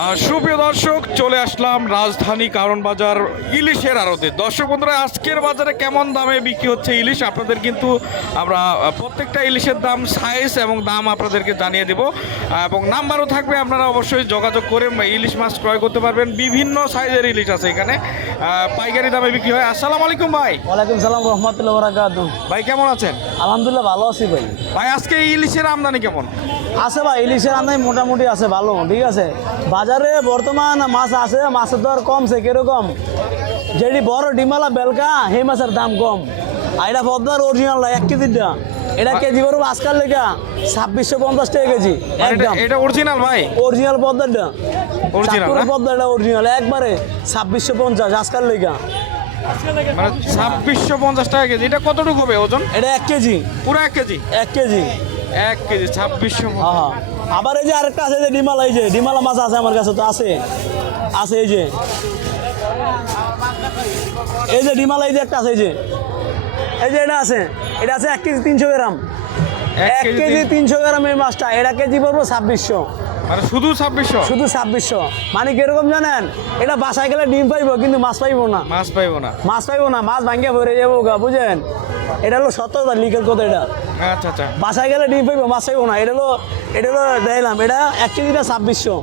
সুপ্রিয় দর্শক চলে আসলাম রাজধানী কারণ বাজার ইলিশের আড়তে। দর্শক বন্ধুরা আজকের বাজারে কেমন দামে বিক্রি হচ্ছে ইলিশ? আপনাদের কিন্তু আমরা প্রত্যেকটা ইলিশের দাম সাইজ এবং দাম আপনাদেরকে জানিয়ে দেব। এবং নাম্বারও থাকবে আপনারা অবশ্যই যোগাযোগ করে ইলিশ মাছ ক্রয় করতে পারবেন। বিভিন্ন সাইজের ইলিশ আছে এখানে। পাইকারি দামে বিক্রি হয়। আসসালামু আলাইকুম ভাই। ওয়ালাইকুম সালাম রহমতুল্লাহ বরাকাত ভাই কেমন আছেন? আলহামদুলিল্লাহ ভালো আছি ভাই। ভাই আজকে ইলিশের আমদানি কেমন? আছে ভাই ইলিশের আমদানি মোটামুটি আছে ভালো ঠিক আছে। বাজারে বর্তমান মাছ আছে মাছের দর কমছে কীরকম? যেটি বড় ডিমালা বেলকা সেই মাছের দাম কম। আর এটা পদ্মার অরিজিনাল এক কেজিটা এটা কেজি বড় আজকাল লেখা ছাব্বিশশো পঞ্চাশ টাকা কেজি একদম। এটা অরিজিনাল ভাই? অরিজিনাল পদ্মাটা না? পদ্মাটা অরিজিনাল একবারে ছাব্বিশশো পঞ্চাশ আজকাল লেখা। মানে ছাব্বিশশো পঞ্চাশ টাকা কেজি এটা কতটুকু হবে ওজন? এটা এক কেজি। পুরো এক কেজি? এক কেজি। এক কেজি ছাব্বিশশো হ্যাঁ হ্যাঁ। আবার এই যে আরেকটা আছে যে ডিমালা এই যে ডিমালা মাছ আছে আমার কাছে তো আছে। আছে এই যে। এই যে ডিমালা এই যে একটা আছে এই যে। এই যে এটা আছে এটা আছে এক কেজি তিনশো গ্রাম। এক কেজি তিনশো গ্রাম এই মাছটা এটা কেজি পড়ব ছাব্বিশশো। মানে শুধু ছাব্বিশশো? শুধু ছাব্বিশশো। মানে কীরকম জানেন? এটা বাসায় গেলে ডিম পাইবো কিন্তু মাছ পাইবো না। মাছ পাইবো না। মাছ পাইবো না মাছ ভরে যাব গা বুঝেন? এটা হলো সত্যতা লিগেল কথা এটা। আচ্ছা আচ্ছা। বাসায় গেলে ডিম পাইবো মাছ পাইবো না। এটা হলো এটা হলো দেখলাম এটা এক কেজিটা ছাব্বিশশো।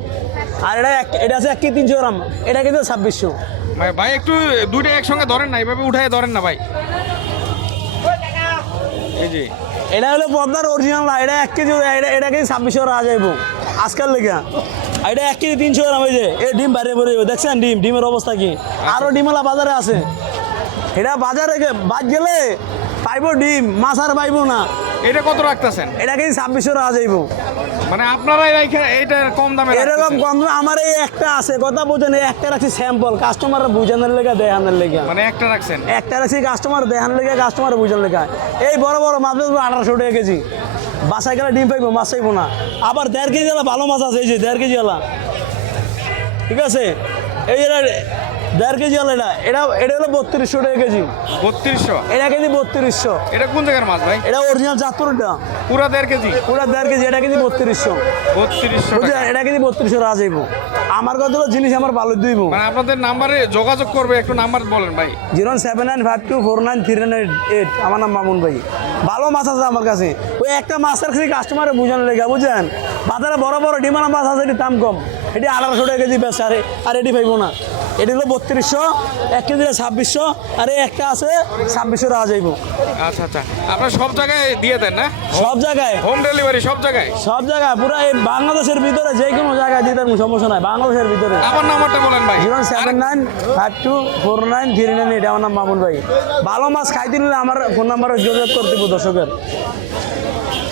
আর এটা এক এটা আছে এক কেজি তিনশো গ্রাম। এটা কিন্তু ছাব্বিশশো। ভাই একটু দুইটা একসঙ্গে ধরেন না এইভাবে উঠায় ধরেন না ভাই। এই যে। এটা হলো পদ্মার অরিজিনাল এটা এক কেজি এটা এটা কেজি ছাব্বিশশো রাখা যাইবো। আজকাল লেগে। এটা এক কেজি তিনশো গ্রাম এই যে এই ডিম বাইরে বেরো দেখছেন ডিম ডিমের অবস্থা কি? আরও ডিমওয়ালা বাজারে আছে। এটা বাজারে বাদ গেলে পাইব ডিম মাছ আর পাইব না। এটা কত রাখতেছেন? এটা কেজি ছাব্বিশশো রাখা যাইবো। মানে আপনারাই রাখেন এইটা কম দামে এরকম রাখতেছেন। গন্ধ আমার এই একটা আছে কথা বুঝেন এই একটা রাখছি স্যাম্পল কাস্টমার বুঝানোর লেগে দেখানোর লেগে। মানে একটা রাখছেন? একটা রাখছি কাস্টমার দেখানোর লেগে কাস্টমার বুঝানোর লেগে। এই বড় বড় মাছ আঠারোশো টাকা কেজি। বাসায় গেলে ডিম পাইবো মাছ পাইবো না। আবার দেড় কেজি ভালো মাছ আছে এই যে দেড় কেজি ঠিক আছে? এই এটা দেড় কেজি আলা এটা এটা এটা হলো বত্রিশশো টাকা কেজি। বত্রিশশো? এটা কেজি বত্রিশশো। এটা কোন জায়গার মাছ ভাই? এটা অরিজিনাল চাঁদপুরটা পুরা দেড় কেজি? পুরা দেড় কেজি এটা কেজি বত্রিশশো। বত্রিশশো বুঝলেন? এটা কেজি বত্রিশশো রাজ যাইব আমার কথা হলো জিনিস আমার ভালো দুইব মানে আপনাদের নাম্বারে যোগাযোগ করবে একটু নাম্বার বলেন ভাই। Zero seven nine five two four nine three nine eight. আমার নাম মামুন ভাই। ভালো মাছ আছে আমার কাছে। ওই একটা মাছ রাখছি কাস্টমারে বুঝানো লেগে বুঝছেন বাজারে বড় বড় ডিমানা মাছ আছে দাম কম। এটি আঠারোশো টাকা কেজি বেশ আরে আর এটি পাইবো না। এটি হলো বত্রিশশো এক কেজি ছাব্বিশশো আর একটা আছে ছাব্বিশশো রাখা যাইব। আচ্ছা আচ্ছা। আপনারা সব জায়গায় দিয়ে দেন না? সব জায়গায়। হোম ডেলিভারি সব জায়গায়? সব জায়গায় পুরো এই বাংলাদেশের ভিতরে যে কোনো জায়গায় দিতে সমস্যা নাই বাংলাদেশের ভিতরে। আমার নাম্বারটা বলেন ভাই। Zero seven nine five two four nine three nine eight আমার নাম মামুন ভাই। ভালো মাছ খাইতে নিলে আমার ফোন নাম্বারে যোগাযোগ করতে দর্শকের।